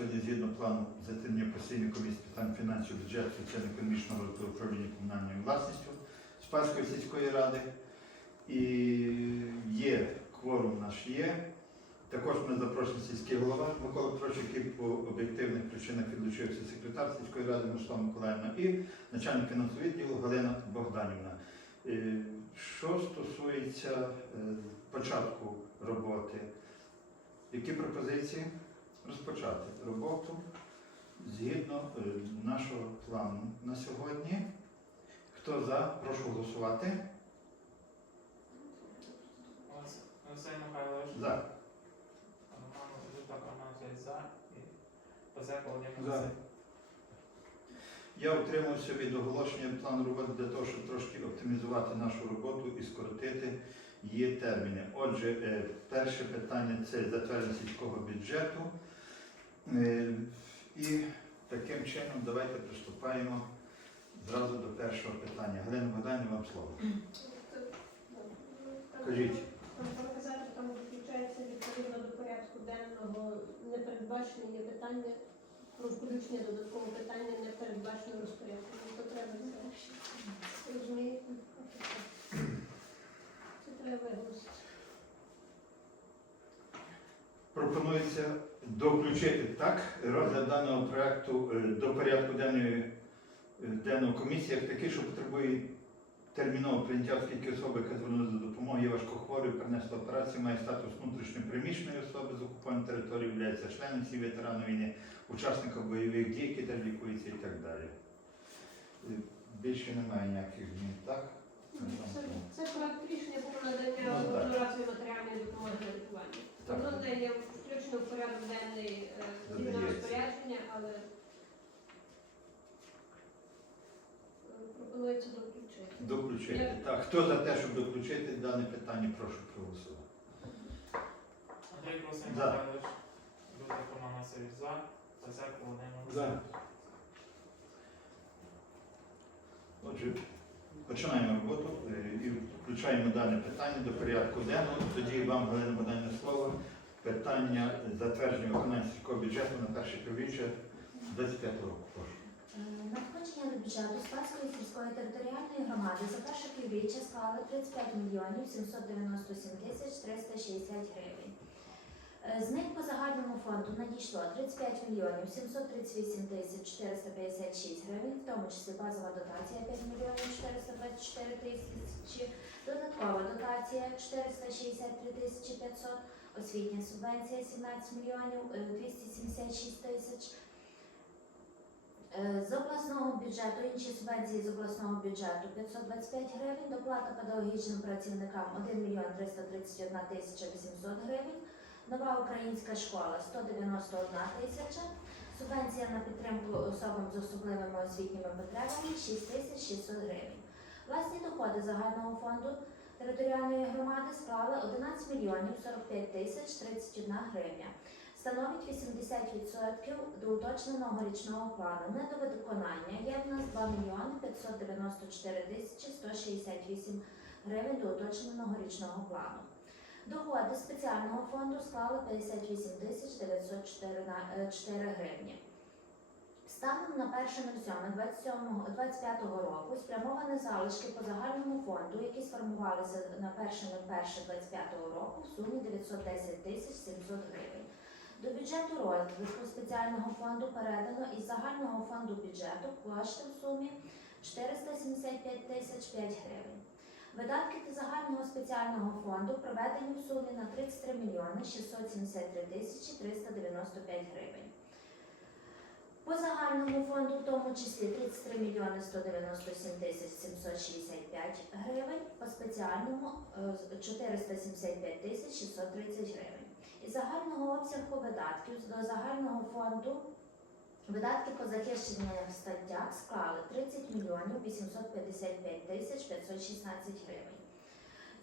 сьогодні згідно плану затримання постійної комісії з питань фінансів, бюджету, соціально-економічного розвитку управління комунальною власністю Спаської сільської ради. І є, кворум наш є. Також ми запрошені сільський голова Микола Петрович, який по об'єктивних причинах відлучився секретар сільської ради Мирослава Миколаївна і начальник фінансового відділу Галина Богданівна. Е, Що стосується е, початку роботи, які пропозиції? Розпочати роботу згідно е, нашого плану на сьогодні. Хто за? Прошу голосувати. Олексій Михайлович, За. За. Я утримався від оголошення плану роботи для того, щоб трошки оптимізувати нашу роботу і скоротити її терміни. Отже, е, перше питання це затвердження сільського бюджету. Е, І таким чином давайте приступаємо зразу до першого питання. Галина Богданівна, вам слово. Кажіть. Там включається відповідно до порядку денного не передбачені є питання про включення додаткового питання не передбачено треба. Розумієте? Це треба. Пропонується доключити так розгляд даного проекту е, до порядку денної е, денної комісії, як такий, що потребує термінового прийняття, оскільки особа, яка звернулася до допомоги, є важкохворою, перенесла операцію, має статус внутрішньо приміщеної особи з окупованої території, є членом сім'ї ветерана війни, учасника бойових дій, який теж лікується і так далі. Е, Більше немає ніяких змін, так? Це, це проект рішення про надання Ну, одноразової матеріальної допомоги на лікування. Воно не є включено в порядок денний е, згідно розпорядження, але е, пропонується доключити. Доключити. Я- Так, хто за те, щоб доключити дане питання, прошу проголосувати. Андрій Олексій За. Михайлович, Житак Романович за, Позяк Володимир За. Отже, починаємо роботу е, і включаємо дане питання до порядку денного. Тоді вам, Галина Богданівна, слово. Питання затвердження виконання бюджету на перше півріччя 25 року. Е, Надходження до бюджету Спаської сільської територіальної громади за перше півріччя склали 35 мільйонів 797 тисяч 360 гривень. Е, З них по загальному фонду надійшло 35 мільйонів 738 тисяч 456 гривень, в тому числі базова дотація 5 мільйонів 424 тисячі, додаткова дотація 463 тисячі 500, освітня субвенція 17 мільйонів е, 276 тисяч, Е, З обласного бюджету, інші субвенції з обласного бюджету 525 гривень, доплата педагогічним працівникам 1 мільйон 331 тисяча 800 гривень, нова українська школа 191 тисяча, субвенція на підтримку особам з особливими освітніми потребами 6 тисяч 600 гривень. Власні доходи загального фонду територіальної громади склали 11 мільйонів 45 тисяч 31 гривня становить 80% до уточненого річного плану. Недовиконання є в нас 2 мільйони 594 тисячі 168 гривень до уточненого річного плану. Доходи спеціального фонду склали 58 тисяч 904 гривні. Станом на 1.07.25 року спрямовані залишки по загальному фонду, які сформувалися на 1.01.25 року в сумі 910 тисяч 700 гривень. До бюджету розвитку спеціального фонду передано із загального фонду бюджету кошти в сумі 475 тисяч 5 гривень. Видатки до загального спеціального фонду проведені в сумі на 33 мільйони 673 тисячі 395 гривень. По загальному фонду, в тому числі 33 мільйони 197 тисяч 765 гривень, по спеціальному е, 475 тисяч 630 гривень. Із загального обсягу видатків до загального фонду видатки по захищених статтях склали 30 мільйонів 855 тисяч 516 гривень,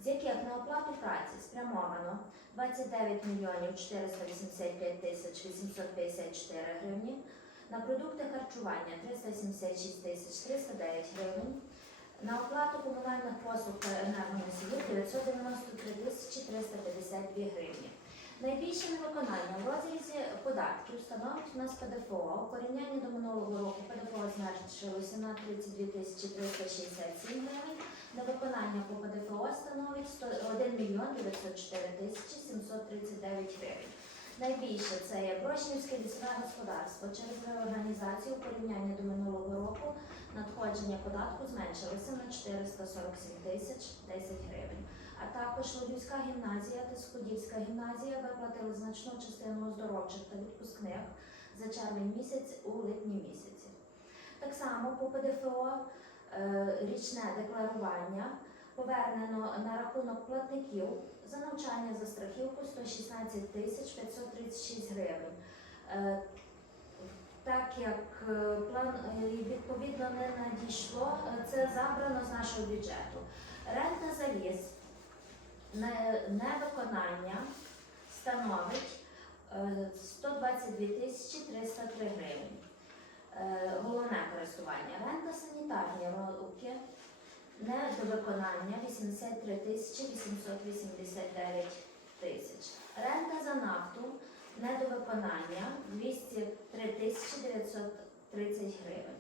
з яких на оплату праці спрямовано 29 мільйонів 485 тисяч 854 гривні, на продукти харчування 376 тисяч 309 гривень, на оплату комунальних послуг та енергоносіїв 993 тисячі 352 гривні. Найбільше невиконання в розрізі податків становить у нас ПДФО. У порівнянні до минулого року ПДФО зменшилося на 32 тисячі 367 гривень. Невиконання по ПДФО становить 100 1 мільйон 904 тисячі 739 гривень. Найбільше це є Брошнівське лісове господарство. Через реорганізацію у порівнянні до минулого року надходження податку зменшилися на 447 тисяч 10 гривень. А також Лобівська гімназія та Сходівська гімназія виплатили значну частину оздоровчих та відпускних за червень місяць у липні місяці. Так само по ПДФО е, річне декларування повернено на рахунок платників за навчання за страхівку 116 тисяч 536 гривень. Е, Так як е, план е, відповідно не надійшло, це забрано з нашого бюджету. Рента за ліс невиконання становить е, 122 тисячі 303 гривень. Головне користування. Рента санітарні роки недовиконання 83 тисячі 889 тисяч. Рента за нафту недовиконання 203 тисячі 930 гривень.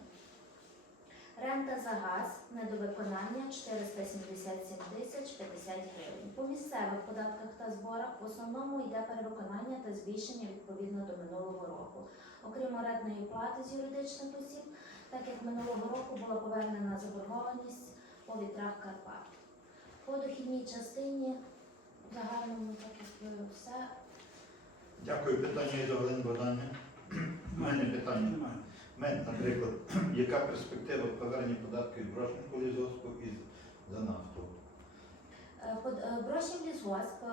Рента за газ недовиконання 477 тисяч 50 гривень. По місцевих податках та зборах в основному йде перевиконання та збільшення відповідно до минулого року. Окрім орендної плати з юридичних осіб, так як минулого року була повернена заборгованість по вітрах Карпат. По дохідній частині в загальному так як е, все. Дякую. Питання є до Галини Богданівни. У мене питання. Немає. У мене, наприклад, яка перспектива повернення податків від Брошенського лісгоспу і за нафту? Е, е, Брошів лісгосп,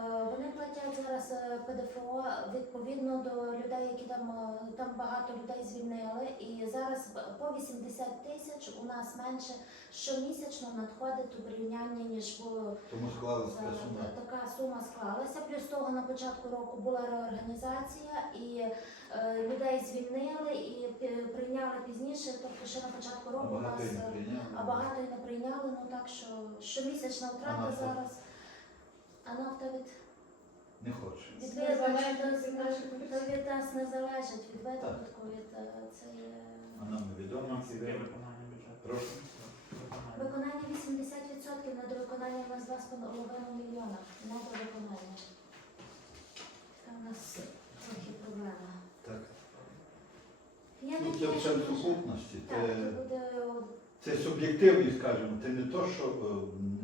е, ПДФО відповідно до людей, які там е, там багато людей звільнили. І зараз по 80 тисяч у нас менше щомісячно надходить у порівнянні, ніж було Тому склалася Е, сума. та- Така сума склалася. Плюс того на початку року була реорганізація, і е, людей звільнили і прийняли пізніше. Тобто ще на початку року у багато нас не е, а багато і не прийняли. Ну так що щомісячна втрата зараз. А нафта від Не хоче. від від то від нас не залежить від видобутку. Від е, це є А нам невідомо. Яке виконання бюджету? Прошу. Виконання. виконання 80% на довиконання у нас 2,5 мільйона. На довиконання. Це у нас трохи проблема. Так. Я Ну, це все в сукупності. Так, Це, це буде це суб'єктивні, скажімо. Це не то, що е, м,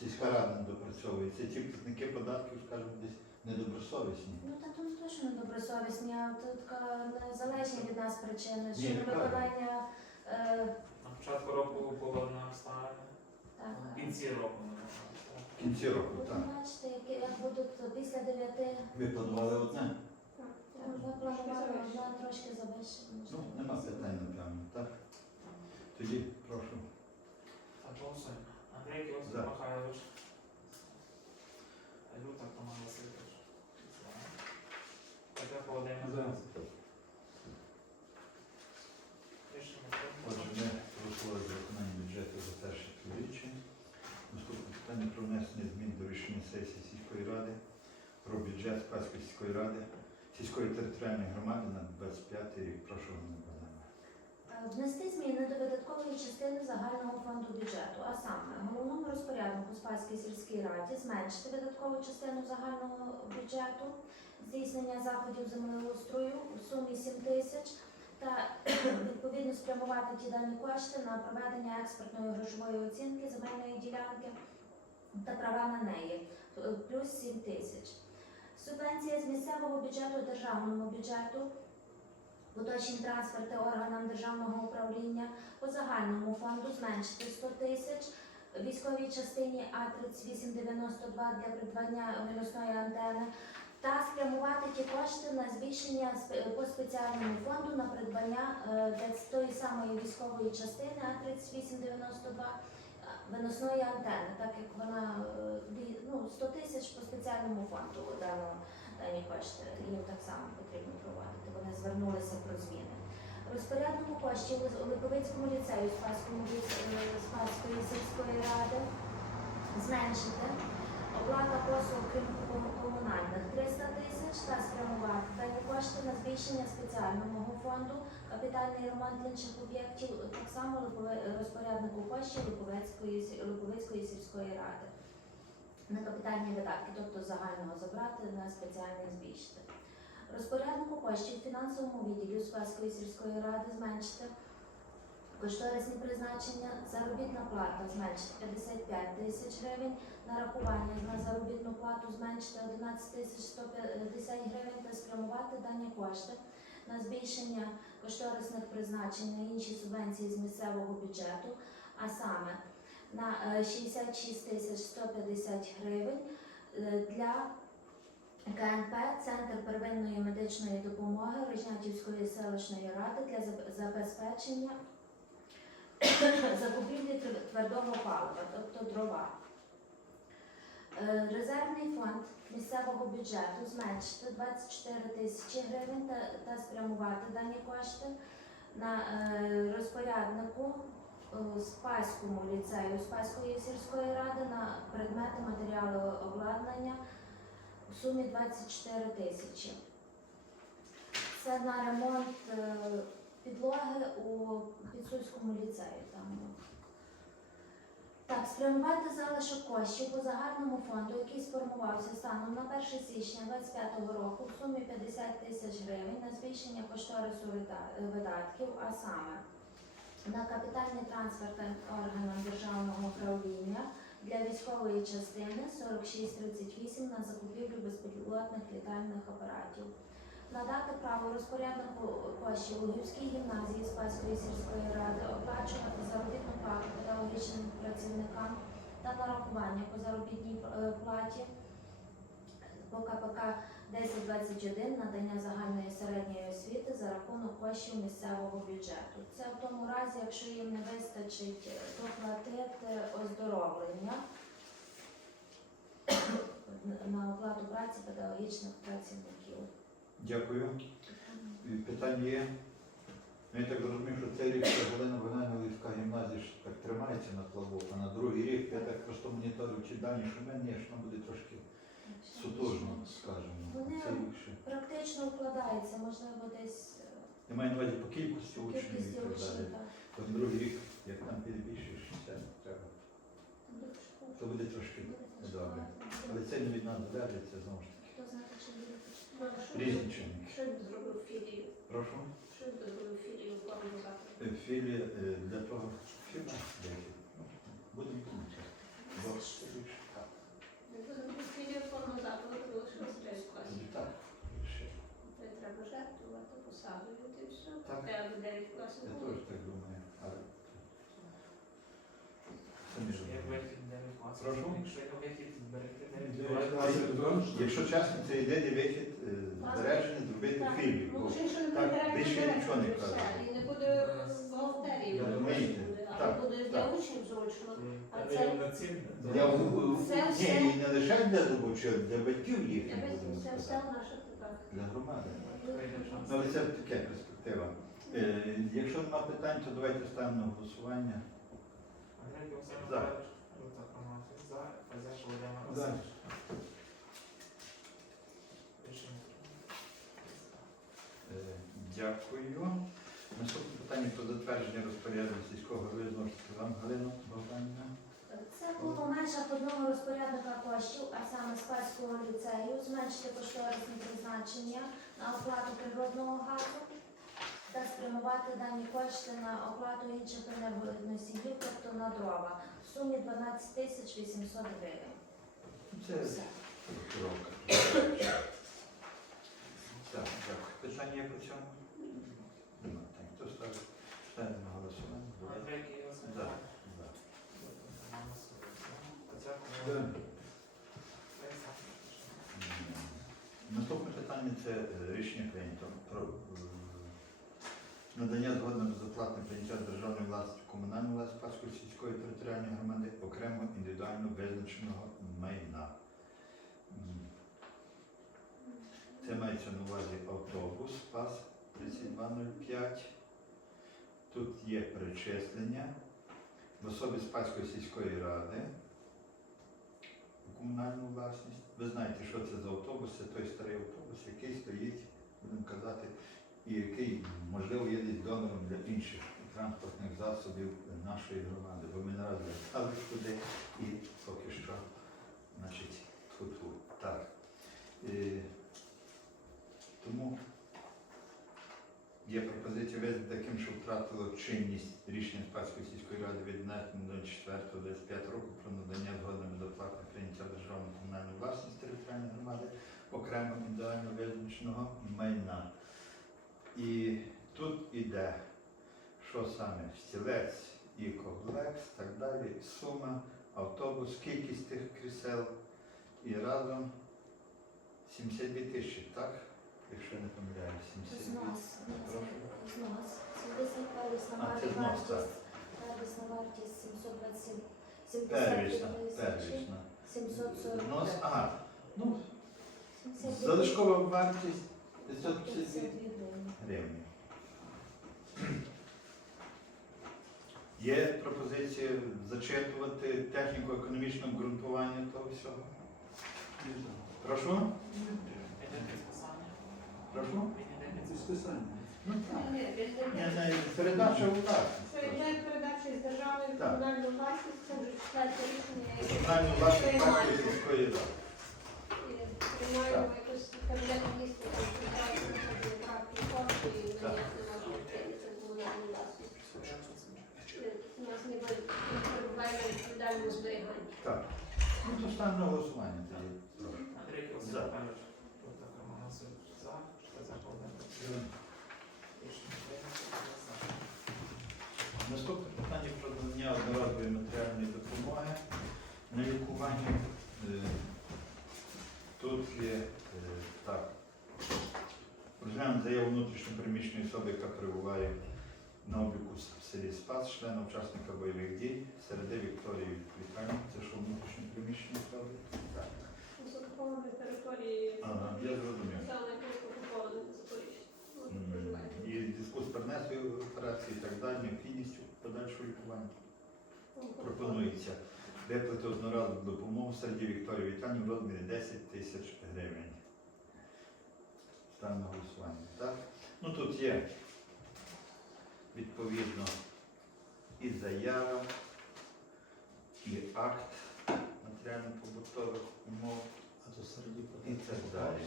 сільська рада не допрацьовує. Це ті платники податків, скажімо, десь недобросовісні. ну та тут точно недобросовісні, а тут така незалежні від нас причини, Ні, що не кажу. виконання е, На початку року було одна обставина, так. в кінці року. В кінці року, Будемо так. бачити, які як будуть після дев'яти. Ви планували одне? Ми планували одна трошки завищити. Ну, нема питань, напевно, так? Тоді прошу. Так, голосуємо. Андрій Кіосиф За. Михайлович. Люта Роман Васильович. За. Петро Володимир. За. Рішення Отже, ми голосували за виконання бюджету за перше півріччя. Наступне питання про внесення змін до рішення сесії сільської ради про бюджет Спаської сільської ради сільської територіальної громади на 25 рік. Прошу Галина Богданівна. Е, Внести зміни до видаткової частини загального фонду бюджету, а саме головному розпоряднику Спаській сільській раді зменшити видаткову частину загального бюджету, здійснення заходів землеустрою у сумі 7 тисяч та відповідно спрямувати ті дані кошти на проведення експертної грошової оцінки земельної ділянки та права на неї. Плюс 7 тисяч. Субвенція з місцевого бюджету державному бюджету поточні трансферти органам державного управління по загальному фонду зменшити 100 тисяч, військовій частині А3892 для придбання виносної антени та спрямувати ті кошти на збільшення по спеціальному фонду на придбання е, тої самої військової частини А3892 е, виносної антени, так як вона е, ну, 100 тисяч по спеціальному фонду дано дані кошти їм так само потрібно проводити. Вони звернулися про зміни. Розпоряднику коштів у Липовицькому ліцею Спаської сільської ради зменшити Оплата послуг крім комунальних 300 тисяч та спрямувати дані кошти на збільшення спеціального фонду, капітальний ремонт інших об'єктів, так само розпоряднику коштів Липовецької, сі- Липовецької сільської ради. На капітальні видатки, тобто загального забрати на спеціальний збільшити. Розпоряднику коштів фінансовому відділі Успенської сільської ради зменшити кошторисні призначення, заробітна плата зменшити 55 тисяч гривень, нарахування на заробітну плату зменшити 11 тисяч 150 гривень та спрямувати дані кошти на збільшення кошторисних призначень на інші субвенції з місцевого бюджету, а саме на е, 66 тисяч 150 гривень е, для КНП Центр первинної медичної допомоги Рожнятівської селищної ради для забезпечення закупівлі твердого палива, тобто дрова. Е, Резервний фонд місцевого бюджету зменшити 24 тисячі гривень та, та спрямувати дані кошти на е, розпоряднику е, Спаському ліцею Спаської сільської ради на предмети матеріалу обладнання у сумі 24 тисячі. Це на ремонт підлоги у Підсуцькому ліцеї. Там. Так, спрямувати залишок коштів по загальному фонду, який сформувався станом на 1 січня 2025 року в сумі 50 тисяч гривень на збільшення кошторису видатків, а саме на капітальний трансферт органам державного управління для військової частини 4638 на закупівлю безпілотних літальних апаратів. Надати право розпоряднику коштів у Львівській гімназії Спаської сільської ради оплачувати заробітну плату педагогічним працівникам та нарахування по заробітній е, платі по КПК 1021 надання загальної середньої освіти за рахунок коштів місцевого бюджету. Це в тому разі, якщо їм не вистачить е, доплатити оздоровлення на оплату праці педагогічних працівників. Дякую. Питання є. Ну, я так зрозумів, що цей рік Галина Богданівна Львівська гімназія ж так тримається на плаву, а на другий рік я так просто моніторю ці дані, що мене є, що буде трошки сутужно, скажімо. Вони Цей рік ще. практично вкладається, можливо, десь е, Я маю на увазі по кількості учнів і так далі. учнів. То другий рік, як там піде більше 60, треба. То буде трошки добре. Але це не від нас залежить, це знову ж таки. Хто знає, чи буде Різні чинники. Що б зробив філію? Прошу. Що б зробив філію форму закладу? Е, е, для того фірма деякі. Ну, Будемо думати. Бо це більше так. Якби зробив філію форму закладу, то лишилось три класів. Так. Це треба жертвувати посадою, і все. Так. Треба 9 класів. Я теж так думаю. Але самі ж Як розумієте. вихід 9 класів. Прошу? Якщо є вихід, зберегти 9 Дев'ять класів. класів. Якщо чесно, це єдиний вихід е, збереження зробити фільмів. Ну, так, більше нічого не кажуть. І не буде бухгалтерії, Так, буде для учнів зручно. А Це ні, і не лише для а для батьків би це все сказати. в наших руках. Для громади. Ну, шанс. Але це таке перспектива. Е, Якщо нема питань, то давайте ставимо на голосування. За. За, Володимир Васильович. Дякую. Наступне питання про затвердження розпорядження сільського голови знову ж таки вам Галина Богданівна. Це було межах одного розпорядника коштів, а саме Спаського ліцею, зменшити кошторисні призначення на оплату природного газу та спрямувати дані кошти на оплату інших енергоносіїв, тобто на дрова, в сумі 12 тисяч 800 гривень. Це Все. роки. Так, дякую. Питання є по цьому? Нема. Так, хто ставить? Ставимо на голосування. Да. Володимир Наступне питання це е, рішення прийнято про е, надання згоди на безоплатне прийняття державної власності комунальної власності Паської сільської територіальної громади окремо індивідуально визначеного майна. Це мається на увазі автобус ПАС 3205. Тут є перечислення в особі Спаської сільської ради у комунальну власність. Ви знаєте, що це за автобус, це той старий автобус, який стоїть, будемо казати, і який, можливо, є десь донором для інших транспортних засобів нашої громади. Бо ми наразі звертались туди і поки що, значить, тьфу-тьфу. Так. Е, тому є пропозиція визнати таким, що втратило чинність рішення Спаської сільської ради від 04.25 року про надання згоди на безоплатне прийняття державної комунальної власності територіальної громади окремо індивідуально визначеного майна. І тут іде, що саме стілець і комплекс, так далі, сума, автобус, кількість тих крісел і разом 72 тисячі, так? Якщо не помиляюсь, 72 Знос. Прошу. Знос. 70 це знос, вартість. Первісна вартість 727. Первісна, 72 тисячі. первісна. 740. Знос, ага, ну, 72 залишкова вартість 552 52 гривні. гривні. Є пропозиція зачитувати техніко-економічне обґрунтування того всього? Прошу? Прошу? Ну так. Не Я знаю, передача у так. Що передача з державної в Так. комунальну власність, це вже четверте рішення, яке Комунальну власність приймаємо. Паської сільської ради. І Приймаємо якось кабінет міністрів, там приймаємо правки кошти, і ми Так. ніяк не можемо прийняти комунальну власність. У нас ніби не перебуває на відповідальному зберіганні. Так. Ну то стане на голосування тоді. Андрій. Проти За. Що за один? Рішення прийнято. Наступне питання про надання одноразової матеріальної допомоги на лікування. Е, Тут є е, так. Розглянемо заяву внутрішньопереміщеної особи, яка перебуває на обліку в селі Спас, члена учасника бойових дій, середи Вікторії Віталій. Це що внутрішньопереміщені особи? Так. З окупованої території Ага, я зрозумів. Запоріжжя. Ну, М, проживає. І в зв'язку з перенесою операції і так далі, необхідністю подальшого лікування. Пропонується виплати одноразову допомогу середі Вікторії Вітані в розмірі 10 тисяч гривень. Ставимо на голосування. Так? Ну тут є відповідно і заява, і акт матеріально-побутових умов А то середі і так далі.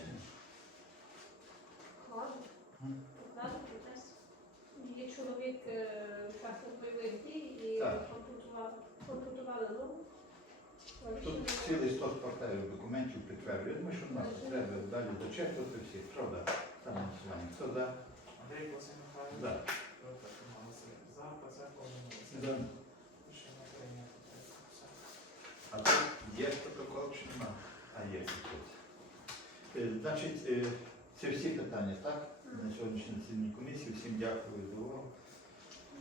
Є чоловік, е, учасник бойових дій і ампутували ногу. Тут цілий стос паперів документів підтверджує. Я думаю, що нас треба далі зачитувати всіх. Правда? Там голосування. Хто за? Андрій Косин Михайлович. За. Проти Роман Васильович. За. Пацак А тут є протокол чи нема? А є тут. Е, Значить, е, це всі питання, так? На сьогоднішній засіданні комісії. Всім дякую за увагу.